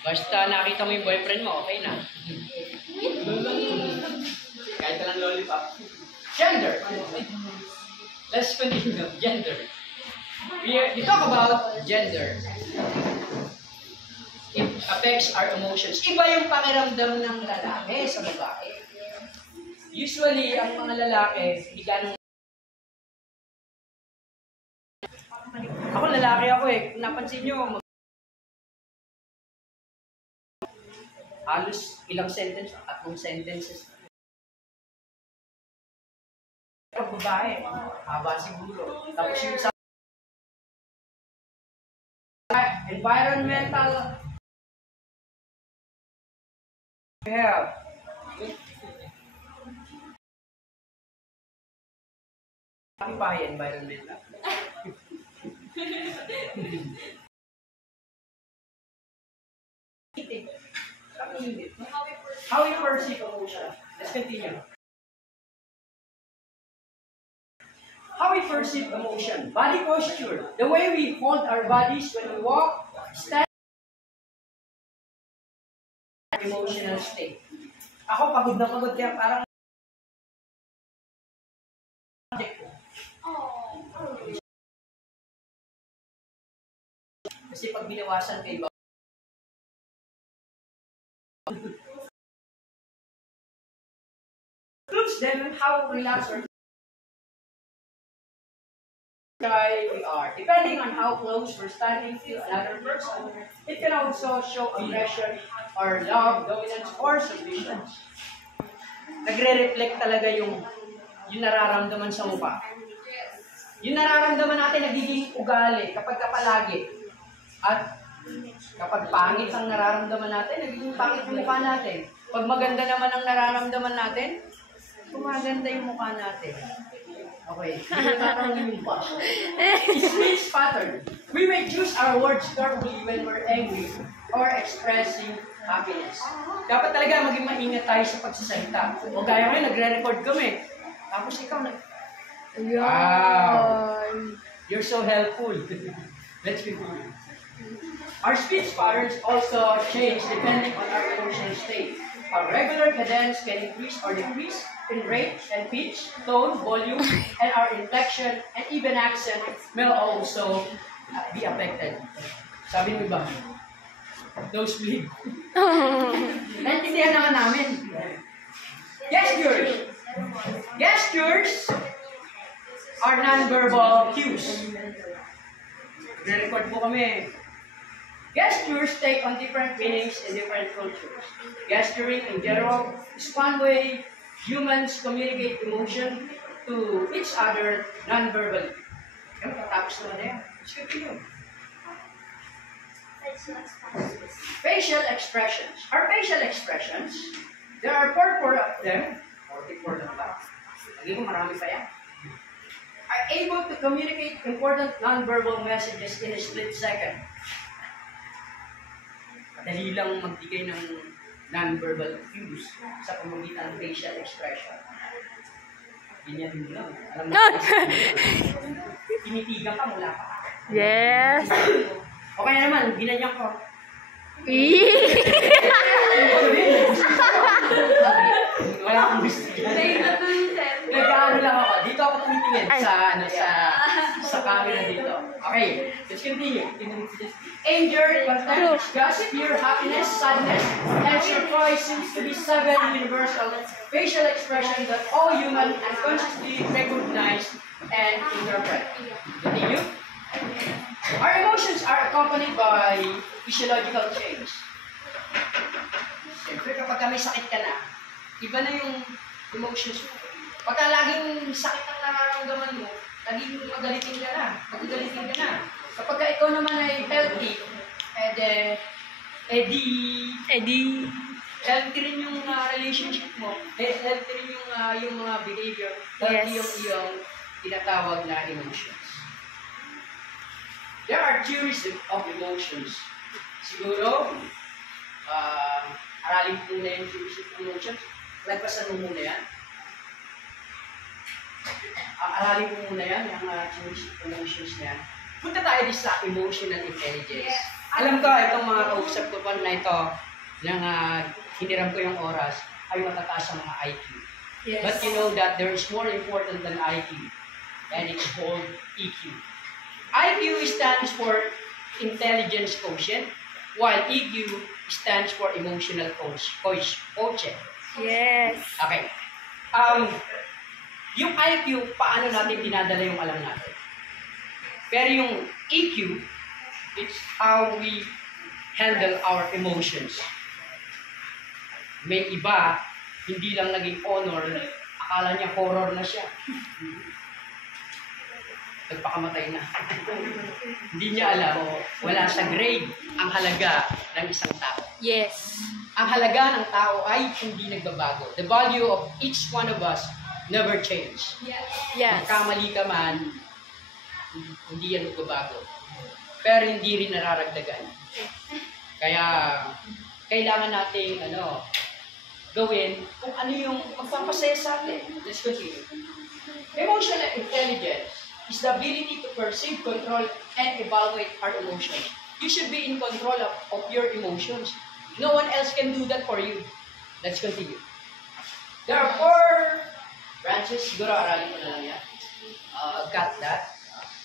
Basta nakita mo yung boyfriend mo, okay na. Kahit lang lollipop. Gender. Let's continue. Gender. We talk about gender. It affects our emotions. Iba yung pakiramdam ng lalaki sa babae. Usually, ang mga lalaki, hindi ganun. Ako lalaki ako eh. Kung napansin nyo, halos ilang sentence, 3 sentences. Ang babae, haba siguro. Tapos yung sa environmental help. Ang bahay, environmental. How we perceive emotion. Let's continue. How we perceive emotion. Body posture. The way we hold our bodies when we walk, stand. Emotional state. Ako pagod na pagod kaya parang kasi pag binawasan kay then how relaxed or we are. Depending on how close we're standing to another person, it can also show aggression or love, dominance, or submission. Nagre-reflect talaga yung nararamdaman sa mukha. Yung nararamdaman natin nagiging ugali kapag kapalagi. At kapag pangit ang nararamdaman natin, nagiging pangit yung mukha natin. Pag maganda naman ang nararamdaman natin, gumaganda yung mukha natin. Okay. Speech pattern. We may choose our words carefully when we're angry or expressing happiness. Dapat talaga maging maingat tayo sa pagsasalita. O gaya ngayon, nagre-record kami. Tapos ikaw na... Wow! You're so helpful. Let's continue. Our speech patterns also change depending on our emotional state. A regular cadence can increase or decrease in rate and pitch, tone, volume, and our inflection and even accent may also be affected. Sabi mo ba? Nosebleed. Naintindihan naman namin. Gestures. Gestures are non-verbal cues. Re-record po kami. Gestures take on different meanings in different cultures. Gesturing in general is one way humans communicate emotion to each other non-verbally. Tapos naman na yan. Let's continue. Facial expressions. Our facial expressions, there are 44 of them, 44 na ba? Lagi mo marami pa yan. Are able to communicate important non-verbal messages in a split second. Dali lang magbigay ng non-verbal cues sa pamamagitan ng facial expression. Ganyan din lang. Alam mo, tinitigan ka mula pa. Yes. Okay naman, ginanyan ko. Wala akong gusto. Nag-ano lang ako. Dito ako tumitingin sa camera dito. Okay, let's continue. Anger, content, disgust, fear, happiness, sadness, and surprise seems to be 7 universal facial expressions that all humans unconsciously recognize and interpret. Continue. Our emotions are accompanied by physiological change. Siyempre, kapag may sakit ka na, iba na yung emotions mo. Pagka laging sakit ang nararamdaman mo, laging magalitin ka na, magagalitin ka na. Kapag ikaw naman ay healthy, healthy rin yung relationship mo, healthy rin yung mga behavior, healthy yung iyong tinatawag na emotions. There are theories of emotions. Siguro, aralin mo muna yung theories of emotions. Lagpasan mo muna yan. Aralin mo muna yan, yung theories of emotions na yan. Punta tayo din sa emotional intelligence. Yes. Alam ko, itong mga kausap ko pa na ito, nang hiniram ko yung oras, ay matataas ang mga IQ. Yes. But you know that there is more important than IQ, and it's called EQ. IQ stands for intelligence quotient, while EQ stands for emotional quotient. Yes. Okay. Yung IQ, paano natin dinadala yung alam natin? Pero yung EQ, it's how we handle our emotions. May iba, hindi lang naging honor, akala niya horror na siya. Nagpakamatay na. Hindi niya alam, wala sa grade ang halaga ng isang tao. Yes. Ang halaga ng tao ay hindi nagbabago. The value of each one of us never change. Yes. Magkamali ka man, hindi yan magbabago. Pero hindi rin nararagdagan. Kaya, kailangan natin, gawin kung ano yung magpapasaya sa atin. Let's continue. Emotional intelligence is the ability to perceive, control, and evaluate our emotions. You should be in control of your emotions. No one else can do that for you. Let's continue. There are 4 branches. Siguro aralin ko na lang yan. Got that.